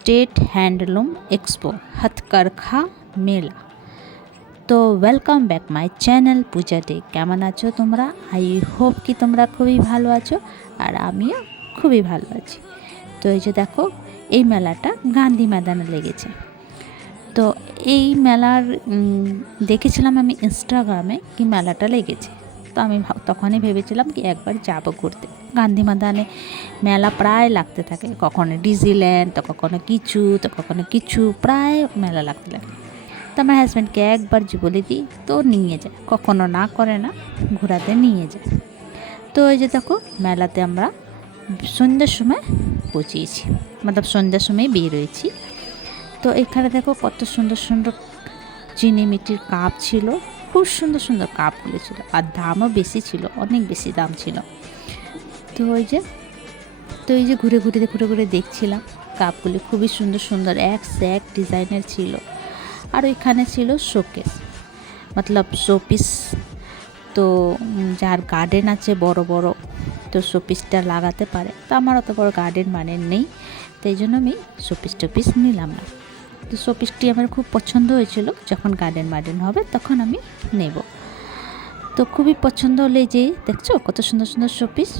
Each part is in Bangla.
स्टेट हैंडलूम एक्सपो हथकरघा मेला। तो welcome back my channel Puja Dey. केमन आछो तोमरा? आई होप कि तोमरा खूबই ভালো আছো আর আমিও খুবই ভালো আছি। তো এই যে দেখো এই মেলাটা গান্ধী ময়দানে লেগেছে। তো এই মেলার দেখেছিলাম আমি ইনস্টাগ্রামে কি মেলাটা লেগেছে। তো আমি তখনই ভেবেছিলাম কি একবার যাব ঘুরতে। গান্ধী ময়দানে মেলা প্রায় লাগতে থাকে, কখনো ডিজনিল্যান্ড, তো কখনো কিছু প্রায় মেলা লাগতে লাগে। তো আমার হাজব্যান্ডকে একবার যে বলে দিই তো নিয়ে যায়, কখনো না করে না, ঘোরাতে নিয়ে যায়। তো এই যে দেখো মেলাতে আমরা সন্ধ্যার সময় পৌঁছিয়েছি, মতলব সন্ধ্যার সময় বের হয়েছি। তো এখানে দেখো কত সুন্দর সুন্দর চিনি মিটির কাপ ছিল, খুব সুন্দর সুন্দর কাপগুলো ছিল, আর দামও বেশি ছিল, অনেক বেশি দাম ছিল। তো এই যে ঘুরে ঘুরে দেখছিলাম কাপগুলি, খুবই সুন্দর সুন্দর এক সে এক ডিজাইনের ছিল। আর ওইখানে ছিল শোকেস, মতলব শোপিস। তো যার গার্ডেন আছে বড় বড়, তো শোপিসটা লাগাতে পারে। তো আমার অত বড় গার্ডেন মানে নেই, তাই জন্য আমি শোপিস নিলাম না। তো শোপিসটি আমার খুব পছন্দ হয়েছিল, যখন গার্ডেন হবে তখন আমি নেব। তো খুবই পছন্দ হলে যে দেখছো কত সুন্দর সুন্দর শোপিস।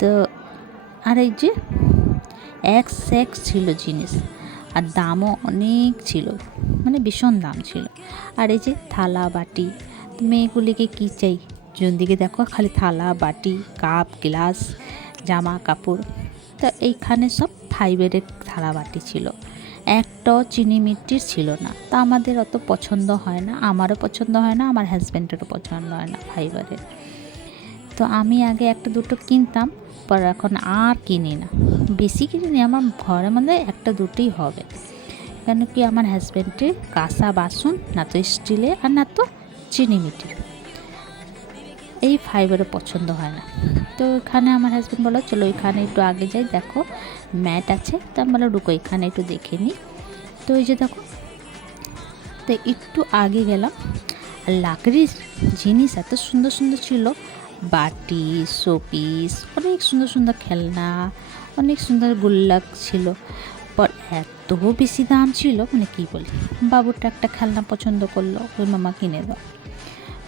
তো আর এই যে এক ছিল জিনিস, আর দামও অনেক ছিল, মানে ভীষণ দাম ছিল। আর এই যে থালা বাটি, মেয়েগুলিকে কী চাই, দিকে দেখো খালি থালা বাটি কাপ গ্লাস জামা কাপড়। তো এইখানে সব ফাইবারের থালা বাটি ছিল, একটাও চিনি মিট্টির ছিল না। তা আমাদের অত পছন্দ হয় না, আমারও পছন্দ হয় না, আমার হাজব্যান্ডেরও পছন্দ হয় না ফাইবারের। তো আমি আগে একটা দুটো কিনতাম, পর এখন আর কিনি না, বেশি কিনি না। আমার ঘরের মধ্যে একটা দুটোই হবে, কেন কি আমার হাজব্যান্ডের কাঁসা বাসন না তো স্টিলে আর না তো চিনি মিটির, এই ফাইবারের পছন্দ হয় না। তো এখানে আমার হাজব্যান্ড বলো চলো এখানে একটু আগে যাই, দেখো ম্যাট আছে। তো আমি বলো ঢুকো এখানে একটু দেখে নিই। তো এই যে দেখো, তো একটু আগে গেলাম, আর লাকড়ির জিনিস এত সুন্দর সুন্দর ছিল, বাটি শোপিস, অনেক সুন্দর সুন্দর খেলনা, অনেক সুন্দর গুল্লাক ছিল। পর এত বেশি দাম ছিল, মানে কী বলি, বাবুরটা একটা খেলনা পছন্দ করলো, ওই মামা কিনে দাও।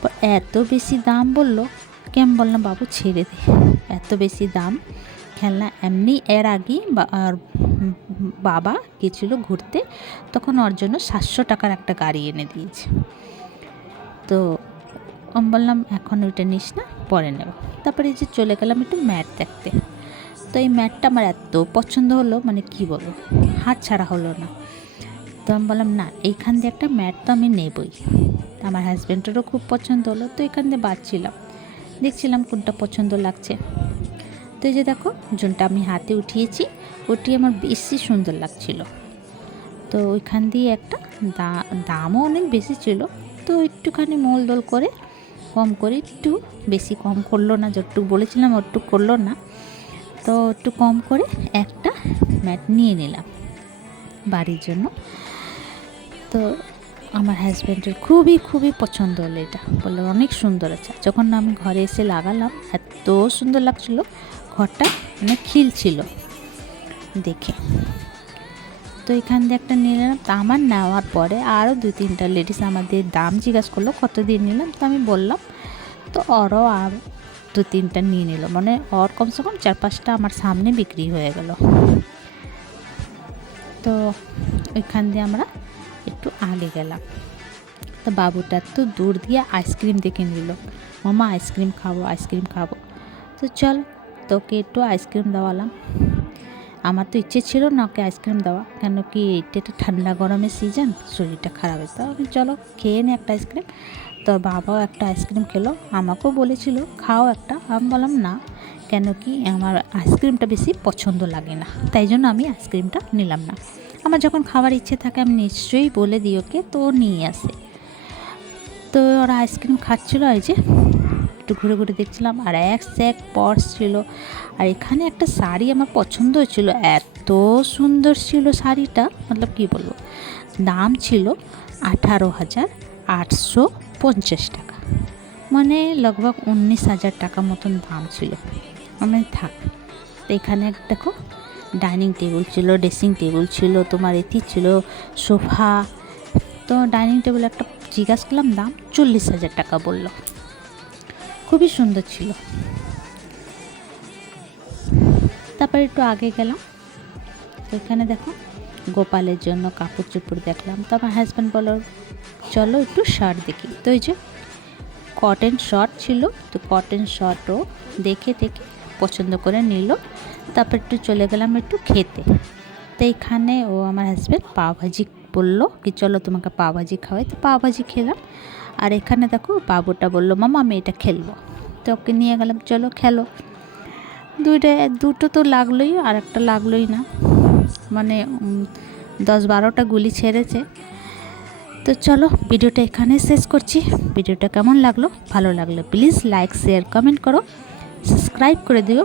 পর এত বেশি দাম বললো, কেমন বললাম বাবু ছেড়ে দে, এত বেশি দাম খেলনা। এমনি এর আগেই বাবা গেছিলো ঘুরতে, তখন ওর জন্য 700 টাকার একটা গাড়ি এনে দিয়েছে। তো আমি বললাম এখন ওইটা নিস না, পরে নেব। তারপরে এই যে চলে গেলাম একটু ম্যাট দেখতে। তো এই ম্যাটটা আমার এত পছন্দ হলো, মানে কি বলবো, হাত ছাড়া হলো না। তো আমি বললাম না, এইখান দিয়ে একটা ম্যাট তো আমি নেবই। আমার হাজব্যান্ডেরও খুব পছন্দ হলো, তো এখান দিয়ে দেখছিলাম কোনটা পছন্দ লাগছে। তো এই যে দেখো যোনটা আমি হাতে উঠিয়েছি, ওটি আমার বেশি সুন্দর লাগছিল। তো ওইখান দিয়ে একটা দামও অনেক বেশি ছিল, তো একটুখানি মোলদোল করে কম করে, একটু বেশি কম করলো না, যতটুকু বলেছিলাম ওটুকু করলো না, তো একটু কম করে একটা ম্যাট নিয়ে নিলাম বাড়ির জন্য। তো আমার হাজব্যান্ডের খুবই পছন্দ হলো, এটা বললো অনেক সুন্দর আছে। যখন আমি ঘরে এসে লাগালাম এত সুন্দর লাগছিলো, ঘরটা মানে খিলছিল দেখে। তো এখান দিয়ে একটা নিয়ে নিলাম। তা আমার নেওয়ার পরে আরও 2-3টা লেডিস আমাদের দাম জিজ্ঞাসা করলো কত দিয়ে নিলাম। তো আমি বললাম, তো ওরও আর 2-3টা নিয়ে নিল, মানে ওর কমসে কম 4-5টা আমার সামনে বিক্রি হয়ে গেল। তো ওইখান দিয়ে আমরা একটু আগে গেলাম। তো বাবুটা তো দূর দিয়ে আইসক্রিম দেখে নিল, মামা আইসক্রিম খাবো। তো চল তোকে একটু আইসক্রিম দেওয়ালাম। আমার তো ইচ্ছে ছিল না ওকে আইসক্রিম দেওয়া, কেন কি এটা ঠান্ডা গরমের সিজন, শরীরটা খারাপ হয়েছে। আমি চলো খেয়ে নে একটা আইসক্রিম। তো বাবাও একটা আইসক্রিম খেলো, আমাকেও বলেছিল খাও একটা। আমি বললাম না, কেন কি আমার আইসক্রিমটা বেশি পছন্দ লাগে না, তাই জন্য আমি আইসক্রিমটা নিলাম না। আমার যখন খাবার ইচ্ছে থাকে আমি নিশ্চয়ই বলে দিই ওকে, তো নিয়ে আসে। তো ওরা আইসক্রিম খাচ্ছিলো, এই যে একটু ঘুরে দেখছিলাম, আর এক পর্স ছিল। আর এখানে একটা শাড়ি আমার পছন্দ হয়েছিল, এত সুন্দর ছিল শাড়িটা, মতলব কী বলবো, দাম ছিল 18,850 টাকা, মানে লগভগ 19,000 টাকা মতন দাম ছিল। আমি থাক, এখানে দেখো ডাইনিং টেবিল ছিল, ড্রেসিং টেবিল ছিল, তোমার এটি ছিল সোফা। তো ডাইনিং টেবিল একটা জিজ্ঞাসা করলাম, দাম 40,000 টাকা বললো। খুবই সুন্দর ছিল। তারপর একটু আগে গেলাম, তো এখানে দেখো গোপালের জন্য কাপড় চোপড় দেখলাম। তো আমার হাজব্যান্ড বলল চলো একটু শার্ট দেখি। তো এই যে কটন শার্ট ছিল, তো কটন শার্টও দেখে পছন্দ করে নিল। তারপর একটু চলে গেলাম একটু খেতে। তো এইখানে ও আমার হাজব্যান্ড পাওভাজি বললো কি চলো তোমাকে পাওভাজি খাওয়াই। তো পাওভাজি খেলাম। আর এখানে দেখো বাবুটা বললো মামা আমি এটা খেলবো। তো ওকে নিয়ে গেলাম, চলো খেলো। দুটো তো লাগলোই, আর একটা লাগলোই না, মানে 10-12টা গুলি ছেড়েছে। তো চলো ভিডিওটা এখানে শেষ করছি। ভিডিওটা কেমন লাগলো, ভালো লাগলে প্লিজ লাইক শেয়ার কমেন্ট করো, সাবস্ক্রাইব করে দিও।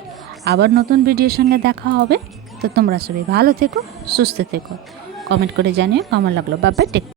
আবার নতুন ভিডিওর সঙ্গে দেখা হবে। তো তোমরা সবাই ভালো থেকো, সুস্থ থেকো, কমেন্ট করে জানিও কেমন লাগলো। Bye bye, take.